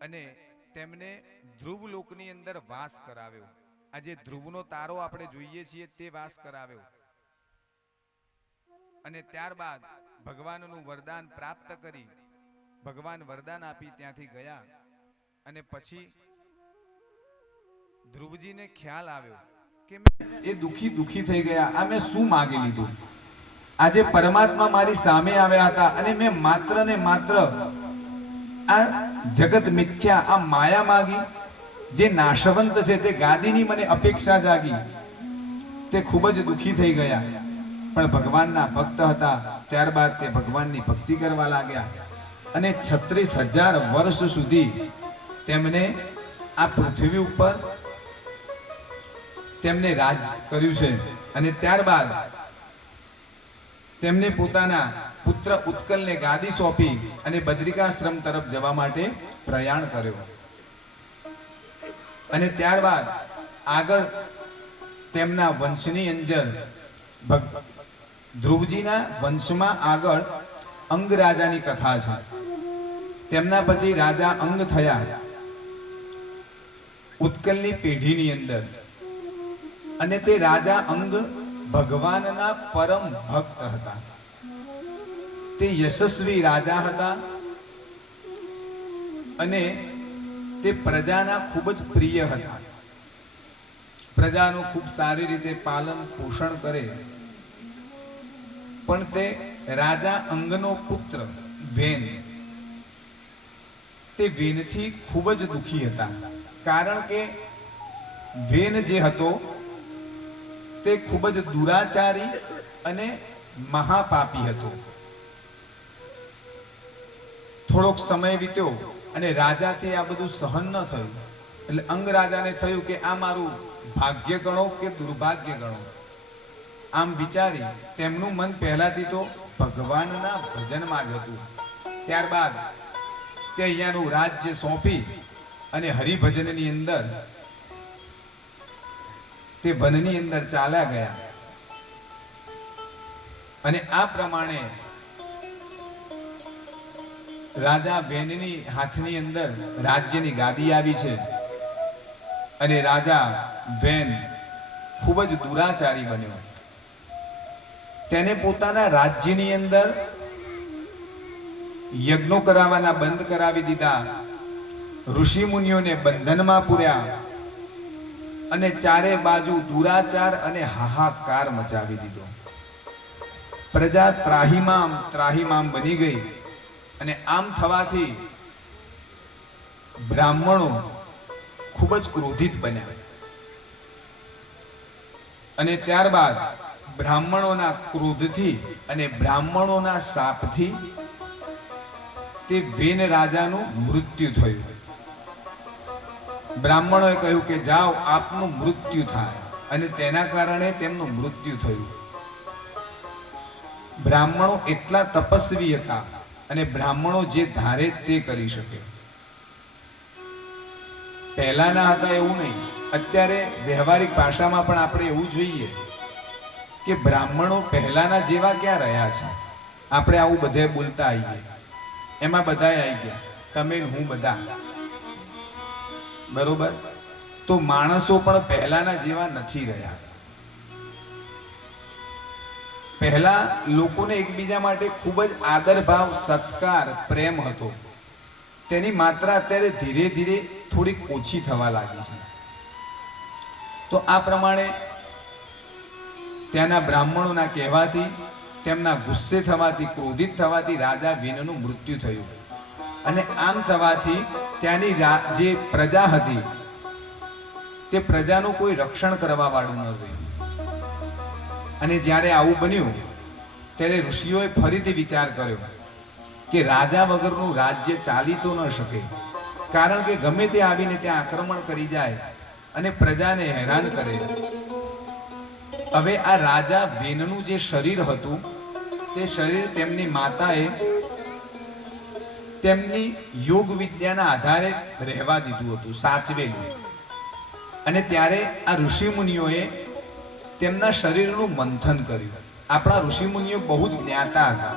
અને તેમને ધ્રુવલોકની અંદર વાસ કરાવ્યો. આજે ધ્રુવનો તારો આપણે જોઈએ છીએ તે વાસ કરાવ્યો. અને ત્યારબાદ ભગવાનનું વરદાન પ્રાપ્ત કરી. ભગવાન વરદાન આપી ત્યાંથી ગયા. અને પછી ધ્રુવજીને ખ્યાલ આવ્યો કે એ દુખી દુખી થઈ ગયા. આ મેં શું માગી લીધું? આજે પરમાત્મા મારી સામે આવ્યા હતા અને મેં માત્ર ને માત્ર આ જગત મિથ્યા આ માયા માગી, જે નાશવંત છે તે ગાદીની મને અપેક્ષા જાગી. તે ખૂબ જ દુઃખી થઈ ગયા. પણ ભગવાનના ભક્ત હતા, ત્યારબાદ તે ભગવાનની ભક્તિ કરવા લાગ્યા. અને છત્રીસ હજાર વર્ષ સુધી તેમને આ પૃથ્વી ઉપર તેમને રાજ કર્યું છે. અને ત્યારબાદ તેમને પોતાના પુત્ર ઉત્કલને ગાદી સોંપી અને બદ્રિકાશ્રમ તરફ જવા માટે પ્રયાણ કર્યો. અને ત્યારબાદ આગળ તેમના વંશની અંજર ધ્રુવજીના વંશમાં આગળ અંગ રાજાની કથા છે. તેમના પછી રાજા અંગ થયા ઉત્કલની પેઢીની અંદર. અને તે રાજા અંગ ભગવાનના પરમ ભક્ત હતા. તે યશસ્વી રાજા હતા અને તે પ્રજાના ખૂબ જ પ્રિય હતા. પ્રજાનું ખૂબ સારી રીતે પાલન, પોષણ કરે. પણ તે રાજા અંગનો પુત્ર, વેન. તે વેનથી ખૂબ જ દુઃખી હતા. કારણ કે વેન જે હતો, તે ખૂબ જ દુરાચારી અને મહાપાપી હતો. થોડોક સમય વીત્યો અને રાજાથી આ બધું સહન ન થયું. એટલે અંગ રાજાને થયું કે આ મારું ભાગ્ય ગણો કે દુર્ભાગ્ય ગણો. આમ વિચારી તેમનું મન પહેલાથી તો ભગવાનના ભજનમાં જ હતું. ત્યારબાદ તે અહીંયાનું રાજ્ય સોંપી અને હરિભજનની અંદર તે વનની અંદર ચાલ્યા ગયા. અને આ પ્રમાણે રાજા બેનની હાથની અંદર રાજ્યની ગાદી આવી છે. અને રાજા બેન ખૂબ જ દુરાચારી બન્યો. તેને પોતાના રાજ્યની અંદર યજ્ઞો કરાવવાના બંધ કરાવી દીધા. ઋષિ મુનિઓને બંધનમાં પૂર્યા અને ચારે બાજુ દુરાચાર અને હાહાકાર મચાવી દીધો. પ્રજા ત્રાહીમામ ત્રાહીમામ બની ગઈ. અને આમ થવાથી બ્રાહ્મણો ખૂબ જ ક્રોધિત બન્યા. અને ત્યારબાદ બ્રાહ્મણોના ક્રોધથી અને બ્રાહ્મણોના શાપથી તે વેન રાજાનું મૃત્યુ થયું. બ્રાહ્મણોએ કહ્યું કે, જાઓ, આપનું મૃત્યુ થાય. અને તેના કારણે તેમનું મૃત્યુ થયું. બ્રાહ્મણો એટલા તપસ્વી હતા અને બ્રાહ્મણો જે ધારે તે કરી શકે. પહેલાના હતા એવું નહીં. અત્યારે વ્યવહારિક ભાષામાં પણ આપણે એવું જોઈએ કે બ્રાહ્મણો પહેલાના જેવા ક્યાં રહ્યા છે? આપણે આવું બધે બોલતા આવીએ. એમાં બધા આવી ગયા. તમે હું બધા. બરોબર? તો માણસો પણ પહેલાના જેવા નથી રહ્યા. પહેલા લોકોને એકબીજા માટે ખૂબ જ આદર ભાવ, સત્કાર, પ્રેમ હતો. તેની માત્રા અત્યારે ધીરે ધીરે થોડીક ઓછી થવા લાગી છે. તો આ પ્રમાણે ત્યાંના બ્રાહ્મણોના કહેવાથી, તેમના ગુસ્સે થવાથી, ક્રોધિત થવાથી રાજા વિનનું મૃત્યુ થયું. અને આમ થવાથી ત્યાંની જે પ્રજા હતી, તે પ્રજાનું કોઈ રક્ષણ કરવા વાળું ન રહ્યું. અને જ્યારે આવું બન્યું, ત્યારે ઋષિઓએ ફરીથી વિચાર કર્યો કે રાજા વગરનું રાજ્ય ચાલી તો ન શકે. કારણ કે ગમે તે આવીને ત્યાં આક્રમણ કરી જાય અને પ્રજાને હેરાન કરે. હવે આ રાજા વેનનું જે શરીર હતું, તે શરીર તેમની માતાએ તેમની યોગ વિદ્યાના આધારે રહેવા દીધું હતું, સાચવેલું. અને ત્યારે આ ઋષિ મુનિઓએ તેમના શરીરનું મંથન કર્યું. આપણા ઋષિ મુનિઓ બહુ જ જ્ઞાતા હતા.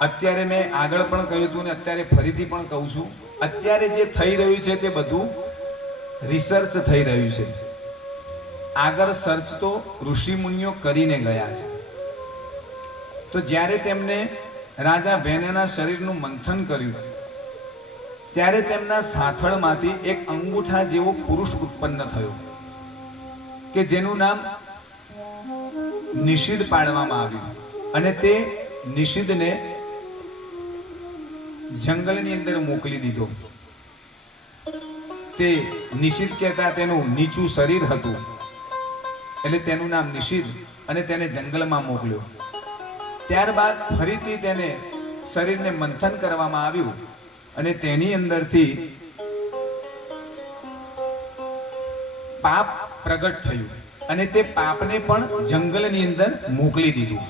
અત્યારે મેં આગળ પણ કહ્યું હતું ને અત્યારે ફરીથી પણ કહું છું. અત્યારે જે થઈ રહ્યું છે તે બધું રિસર્ચ થઈ રહ્યું છે. આગળ સર્ચ તો ઋષિ મુનિઓ કરીને ગયા છે. તો જ્યારે તેમને રાજા ભેનના શરીરનું મંથન કર્યું, ત્યારે તેમના સાથળમાંથી એક અંગૂઠા જેવો પુરુષ ઉત્પન્ન થયો. કે જેનું નામ નિષિદ્ધ પાડવામાં આવ્યું. અને તે નિષિદ્ધને જંગલની અંદર મોકલી દીધો. તે નિષિદ્ધ કહેતા તેનું નીચું શરીર હતું. એટલે તેનું નામ નિષિદ્ધ અને તેને જંગલમાં મોકલ્યો. ત્યારબાદ ફરીથી તેને શરીરને મંથન કરવામાં આવ્યું અને તેની અંદરથી પાપ પ્રગટ થયું અને તે પાપને પણ જંગલની અંદર મોકલી દીધું.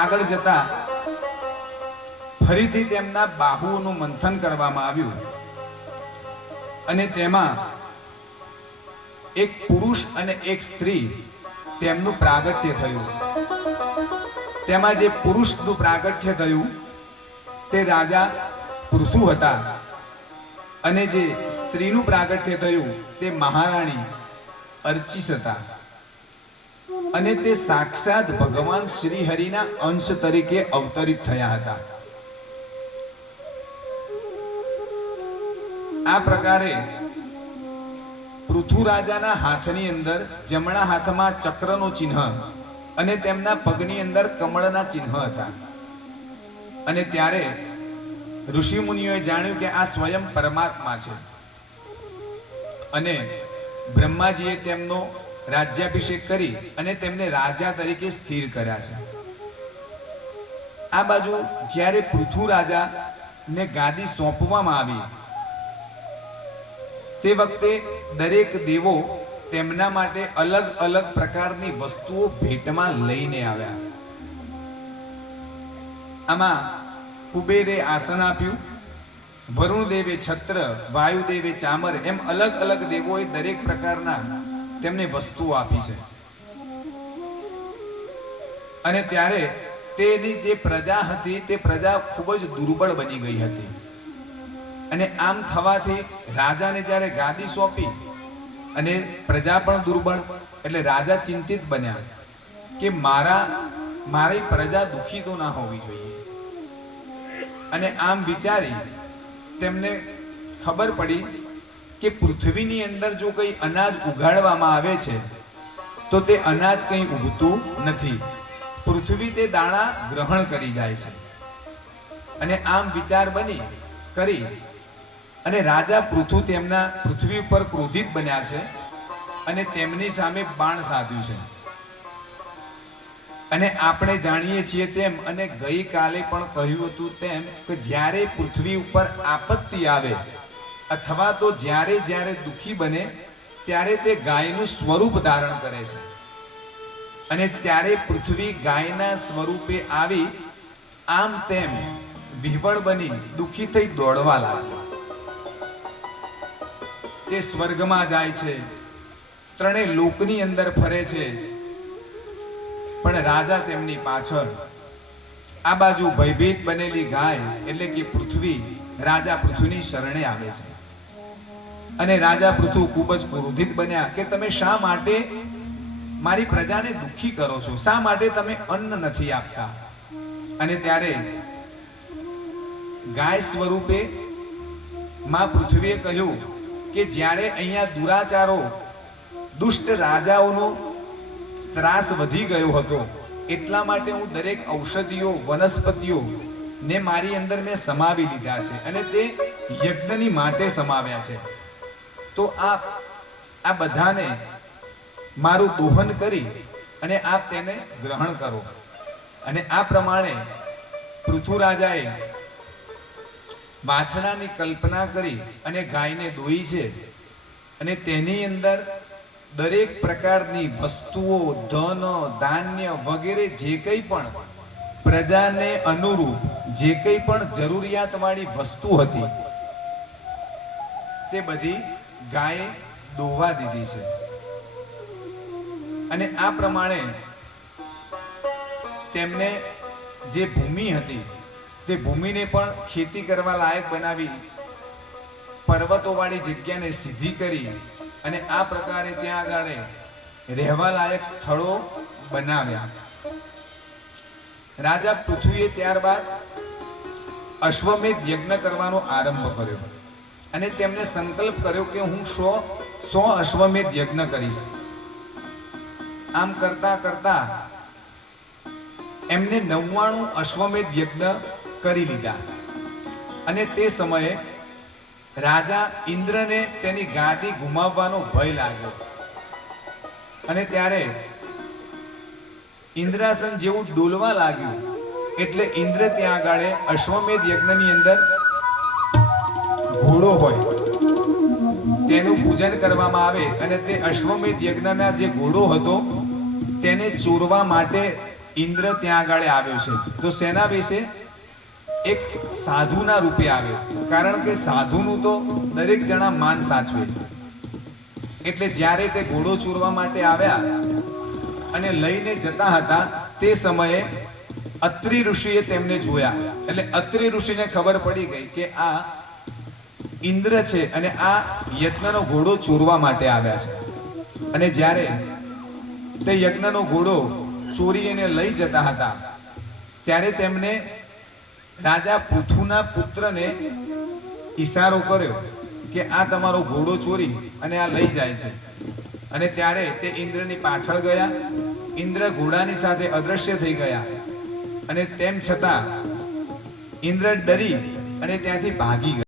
આગળ જતા ફરીથી તેમના બાહુઓનું મંથન કરવામાં આવ્યું અને તેમાં એક પુરુષ અને એક સ્ત્રી તેમનું પ્રાગટ્ય થયું. તેમાં જે પુરુષનું પ્રાગટ્ય થયું તે રાજા પૃથુ હતા. અને જે સ્ત્રીનું પ્રાગટ્ય થયું, તે મહારાણી અર્ચિસ હતા. અને તે સાક્ષાત ભગવાન શ્રી હરિના અંશ તરીકે અવતરિત થયા હતા. આ પ્રકારે પૃથુ રાજાના હાથની અંદર જમણા હાથમાં ચક્રનું ચિહ્ન અને તેમના પગની અંદર કમળના ચિહ્ન હતા. અને ત્યારે ઋષિ મુનિઓએ જાણ્યું કે આ સ્વયં પરમાત્મા છે. અને બ્રહ્માજીએ તેમનો રાજ્યાભિષેક કરી અને તેમને રાજા તરીકે સ્થિર કર્યા છે. આ બાજુ જ્યારે પૃથુ રાજા ને ગાદી સોંપવામાં આવી, તે વખતે દરેક દેવો તેમના માટે અલગ અલગ પ્રકારની વસ્તુઓ ભેટમાં લઈને આવ્યા. આમાં કુબેરે આસન આપ્યું. વરુણ દેવે છત્ર, વાયુદેવે ચામર એમ અલગ અલગ દેવોએ દરેક પ્રકારના તેમને વસ્તુઓ આપી છે. અને ત્યારે તેની જે પ્રજા હતી તે પ્રજા ખૂબ જ દુર્બળ બની ગઈ હતી. અને આમ થવાથી રાજાને જ્યારે ગાદી સોંપી અને પ્રજા પણ દુર્બળ, એટલે રાજા ચિંતિત બન્યા કે મારા, મારી પ્રજા દુઃખી તો ના હોવી જોઈએ. અને આમ વિચારી તેમને ખબર પડી કે પૃથ્વીની અંદર જો કંઈ અનાજ ઉગાડવામાં આવે છે, તો તે અનાજ કંઈ ઉગતું નથી. પૃથ્વી તે દાણા ગ્રહણ કરી જાય છે. અને આમ વિચાર બની કરી અને રાજા પૃથુ તેમના પૃથ્વી ઉપર ક્રોધિત બન્યા છે અને તેમની સામે બાણ સાધ્યું છે. અને આપણે જાણીએ છીએ તેમ, અને ગઈકાલે પણ કહ્યું હતું તેમ કે જ્યારે પૃથ્વી ઉપર આપત્તિ આવે, અથવા તો જ્યારે જ્યારે દુખી બને, ત્યારે તે ગાયનું સ્વરૂપ ધારણ કરે છે. અને ત્યારે પૃથ્વી ગાયના સ્વરૂપે આવી, આમ તેમ વિહવળ બની દુઃખી થઈ દોડવા લાગે. તે સ્વર્ગમાં જાય છે. ત્રણેય લોકની અંદર ફરે છે. પણ રાજા તેમની પાછળ. આ બાજુ ભયભીત બનેલી ગાય એટલે કે પૃથ્વી રાજા પૃથ્વીની શરણે આવે છે. અને રાજા પૃથુ ખૂબ જ ક્રોધિત બન્યા કે તમે શા માટે મારી પ્રજાને દુઃખી કરો છો? શા માટે તમે અન્ન નથી આપતા? અને ત્યારે ગાય સ્વરૂપે માં પૃથ્વીએ કહ્યું કે જ્યારે અહીંયા દુરાચારો, દુષ્ટ રાજાઓનો ત્રાસ વધી ગયો હતો. એટલા માટે હું દરેક ઔષધિઓ, વનસ્પતિઓ ને મારી અંદર મેં સમાવી લીધા છે અને તે યજ્ઞની માટે સમાવ્યા છે. તો આપ આ બધાને મારું દોહન કરી અને આપ તેને ગ્રહણ કરો. અને આ પ્રમાણે પૃથુરાજાએ વાછડાની કલ્પના કરી અને ગાયને દોઈ છે. અને તેની અંદર દરેક પ્રકારની વસ્તુઓ, ધન, ધાન્ય વગેરે જે કંઈ પણ પ્રજાને અનુરૂપ જે કંઈ પણ જરૂરિયાતવાળી વસ્તુ હતી, તે બધી ગાયે દોવા દીધી છે. અને આ પ્રમાણે તેમને જે ભૂમિ હતી, તે ભૂમિને પણ ખેતી કરવા લાયક બનાવી, પર્વતોવાળી જગ્યાને સીધી કરી અને આ પ્રકારે ત્યાં આગળ રહેવા લાયક સ્થળો બનાવ્યા. રાજા પૃથ્વીએ ત્યારબાદ અશ્વમેધ યજ્ઞ કરવાનો આરંભ કર્યો. અને તેમને સંકલ્પ કર્યો કે હું સો સો અશ્વમેધ યજ્ઞ કરીશ. આમ કરતા કરતા એમને નવ્વાણું અશ્વમેધ યજ્ઞ કરી લીધા. અને તે સમયે રાજા ઇન્દ્રને તેની ગાદી ગુમાવવાનો ભય લાગ્યો. અને ત્યારે ઇન્દ્રાસન જેવું ડોલવા લાગ્યું. એટલે ઇન્દ્ર ત્યાં આગળ અશ્વમેધ યજ્ઞની અંદર ઘોડો હોય. તેનું પૂજન કરવામાં આવે અને તે અશ્વમેધ યજ્ઞના જે ઘોડો હતો, તેને ચોરવા માટે ઇન્દ્ર ત્યાં આગળ આવ્યો છે. તો સેના વિશે એક સાધુના રૂપે આવ્યો. કારણ કે સાધુનું તો દરેક જણા માન સાચવે. એટલે જ્યારે તે ઘોડો ચોરવા માટે આવ્યા અને લઈને જતા હતા, તે સમયે અત્રિ ઋષિએ તેમને જોયા. એટલે અત્રિ ઋષિને ખબર પડી ગઈ કે આ ઇન્દ્ર છે અને આ યજ્ઞનો ઘોડો ચોરવા માટે આવ્યા છે. અને જ્યારે તે યજ્ઞનો ઘોડો ચોરી એને લઈ જતા હતા, ત્યારે તેમને રાજા પૃથુના પુત્રને ઈશારો કર્યો કે આ તમારો ઘોડો ચોરી અને આ લઈ જાય છે. અને ત્યારે તે ઇન્દ્રની પાછળ ગયા. ઇન્દ્ર ઘોડાની સાથે અદ્રશ્ય થઈ ગયા. અને તેમ છતાં ઇન્દ્ર ડરી અને ત્યાંથી ભાગી ગયા.